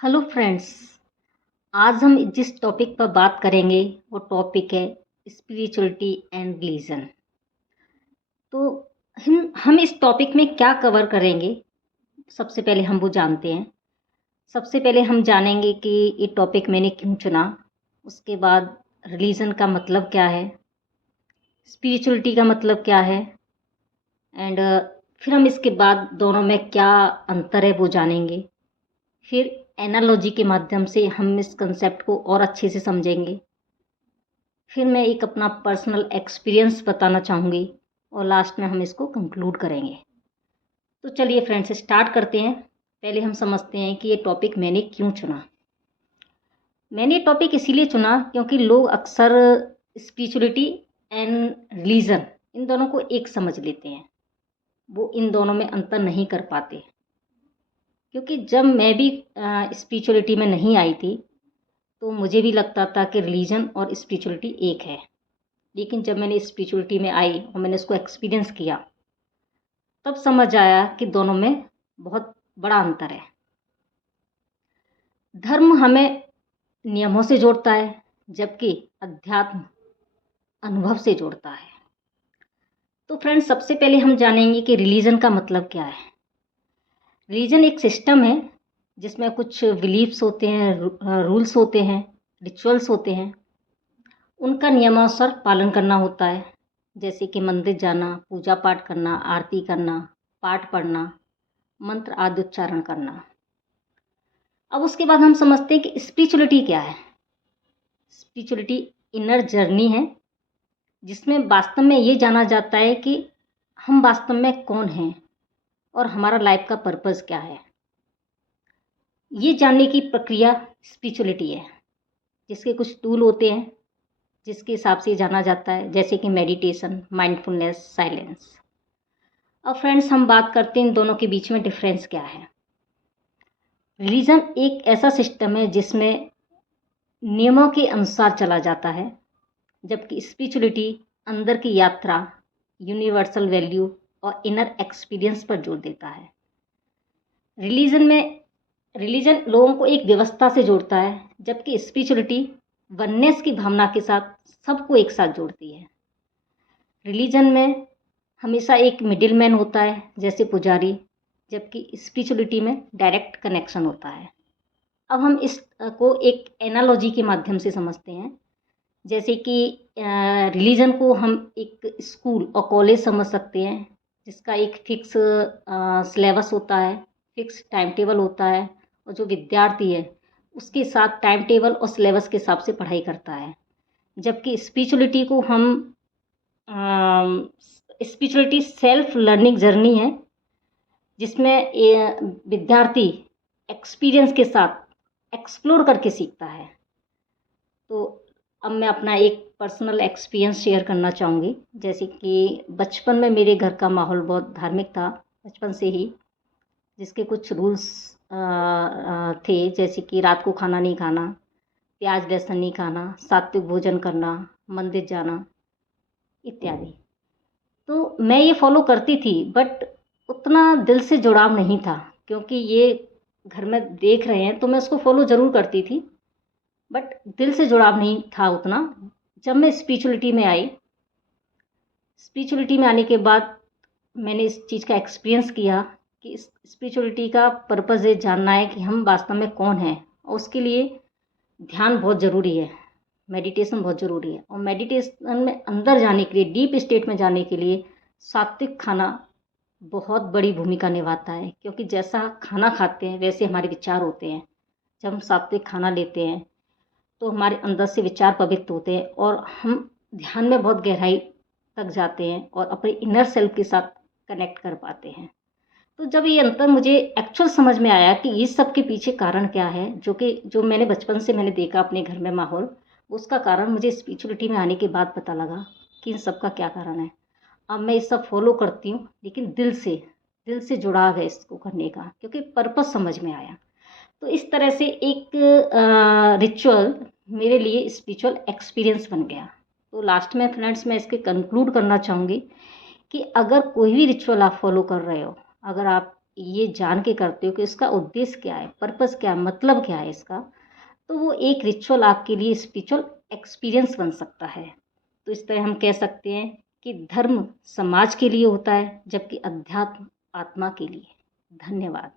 Hello friends. आज हम जिस टॉपिक पर बात करेंगे वो टॉपिक है स्पिरिचुअलिटी एंड रिलीजन। तो हम इस टॉपिक में क्या कवर करेंगे, सबसे पहले हम वो जानते हैं। सबसे पहले हम जानेंगे कि ये टॉपिक मैंने क्यों चुना। उसके बाद रिलीजन का मतलब क्या है, स्पिरिचुअलिटी का मतलब क्या है, एंड फिर हम इसके बाद दोनों में क्या अंतर है वो जानेंगे। फिर एनालॉजी के माध्यम से हम इस कंसेप्ट को और अच्छे से समझेंगे। फिर मैं एक अपना पर्सनल एक्सपीरियंस बताना चाहूँगी और लास्ट में हम इसको कंक्लूड करेंगे। तो चलिए फ्रेंड्स, स्टार्ट करते हैं। पहले हम समझते हैं कि ये टॉपिक मैंने क्यों चुना। मैंने ये टॉपिक इसीलिए चुना क्योंकि लोग अक्सर स्पिरिचुअलिटी एंड रिलीजन इन दोनों को एक समझ लेते हैं। वो इन दोनों में अंतर नहीं कर पाते, क्योंकि जब मैं भी स्पिरिचुअलिटी में नहीं आई थी तो मुझे भी लगता था कि रिलीजन और स्पिरिचुअलिटी एक है। लेकिन जब मैंने स्पिरिचुअलिटी में आई और मैंने उसको एक्सपीरियंस किया, तब समझ आया कि दोनों में बहुत बड़ा अंतर है। धर्म हमें नियमों से जोड़ता है, जबकि अध्यात्म अनुभव से जोड़ता है। तो फ्रेंड्स, सबसे पहले हम जानेंगे कि रिलीजन का मतलब क्या है। रिलीजन एक सिस्टम है जिसमें कुछ बिलीफ्स होते हैं, रूल्स होते हैं, रिचुअल्स होते हैं। उनका नियमानुसार पालन करना होता है, जैसे कि मंदिर जाना, पूजा पाठ करना, आरती करना, पाठ पढ़ना, मंत्र आदि उच्चारण करना। अब उसके बाद हम समझते हैं कि स्पिरिचुअलिटी क्या है। स्पिरिचुअलिटी इनर जर्नी है, जिसमें वास्तव में ये जाना जाता है कि हम वास्तव में कौन हैं और हमारा लाइफ का पर्पस क्या है। ये जानने की प्रक्रिया स्पिरिचुअलिटी है, जिसके कुछ टूल होते हैं जिसके हिसाब से जाना जाता है, जैसे कि मेडिटेशन, माइंडफुलनेस, साइलेंस। अब फ्रेंड्स, हम बात करते हैं इन दोनों के बीच में डिफरेंस क्या है। रिलीजन एक ऐसा सिस्टम है जिसमें नियमों के अनुसार चला जाता है, जबकि स्पिरिचुअलिटी अंदर की यात्रा, यूनिवर्सल वैल्यू और इनर एक्सपीरियंस पर जोर देता है। रिलीजन लोगों को एक व्यवस्था से जोड़ता है, जबकि स्पिरिचुअलिटी वननेस की भावना के साथ सबको एक साथ जोड़ती है। रिलीजन में हमेशा एक मिडिल मैन होता है, जैसे पुजारी, जबकि स्पिरिचुअलिटी में डायरेक्ट कनेक्शन होता है। अब हम इस को एक एनालॉजी के माध्यम से समझते हैं, जैसे कि रिलीजन को हम एक स्कूल और कॉलेज समझ सकते हैं, जिसका एक फिक्स सिलेबस होता है, फिक्स टाइम टेबल होता है, और जो विद्यार्थी है उसके साथ टाइम टेबल और सिलेबस के हिसाब से पढ़ाई करता है। जबकि स्पिरिचुअलिटी को हम स्पिरिचुअलिटी सेल्फ लर्निंग जर्नी है, जिसमें विद्यार्थी एक्सपीरियंस के साथ एक्सप्लोर करके सीखता है। तो अब मैं अपना एक पर्सनल एक्सपीरियंस शेयर करना चाहूँगी। जैसे कि बचपन में मेरे घर का माहौल बहुत धार्मिक था, बचपन से ही, जिसके कुछ रूल्स थे, जैसे कि रात को खाना नहीं खाना, प्याज लहसुन नहीं खाना, सात्विक भोजन करना, मंदिर जाना इत्यादि। तो मैं ये फॉलो करती थी, बट उतना दिल से जुड़ाव नहीं था, क्योंकि ये घर में देख रहे हैं तो मैं उसको फॉलो ज़रूर करती थी, बट दिल से जुड़ाव नहीं था उतना। जब मैं स्पिरिचुअलिटी में आने के बाद मैंने इस चीज़ का एक्सपीरियंस किया कि इस स्पिरिचुअलिटी का पर्पज़ ये जानना है कि हम वास्तव में कौन हैं, और उसके लिए ध्यान बहुत ज़रूरी है, मेडिटेशन बहुत ज़रूरी है। और मेडिटेशन में अंदर जाने के लिए, डीप स्टेट में जाने के लिए, सात्विक खाना बहुत बड़ी भूमिका निभाता है, क्योंकि जैसा खाना खाते हैं वैसे हमारे विचार होते हैं। जब हम सात्विक खाना लेते हैं तो हमारे अंदर से विचार पवित्र होते हैं और हम ध्यान में बहुत गहराई तक जाते हैं और अपने इनर सेल्फ के साथ कनेक्ट कर पाते हैं। तो जब ये अंतर मुझे एक्चुअल समझ में आया कि इस सब के पीछे कारण क्या है, जो मैंने बचपन से मैंने देखा अपने घर में माहौल, उसका कारण मुझे स्पिरिचुअलिटी में आने के बाद पता लगा कि इन सब का क्या कारण है। अब मैं ये सब फॉलो करती हूँ, लेकिन दिल से जुड़ाव है इसको करने का, क्योंकि पर्पस समझ में आया। तो इस तरह से एक रिचुअल मेरे लिए स्पिरिचुअल एक्सपीरियंस बन गया। तो लास्ट में फ्रेंड्स, मैं इसके कंक्लूड करना चाहूँगी कि अगर कोई भी रिचुअल आप फॉलो कर रहे हो, अगर आप ये जान के करते हो कि इसका उद्देश्य क्या है, पर्पस क्या है, मतलब क्या है इसका, तो वो एक रिचुअल आपके लिए स्पिरिचुअल एक्सपीरियंस बन सकता है। तो इस तरह हम कह सकते हैं कि धर्म समाज के लिए होता है, जबकि अध्यात्म आत्मा के लिए। धन्यवाद।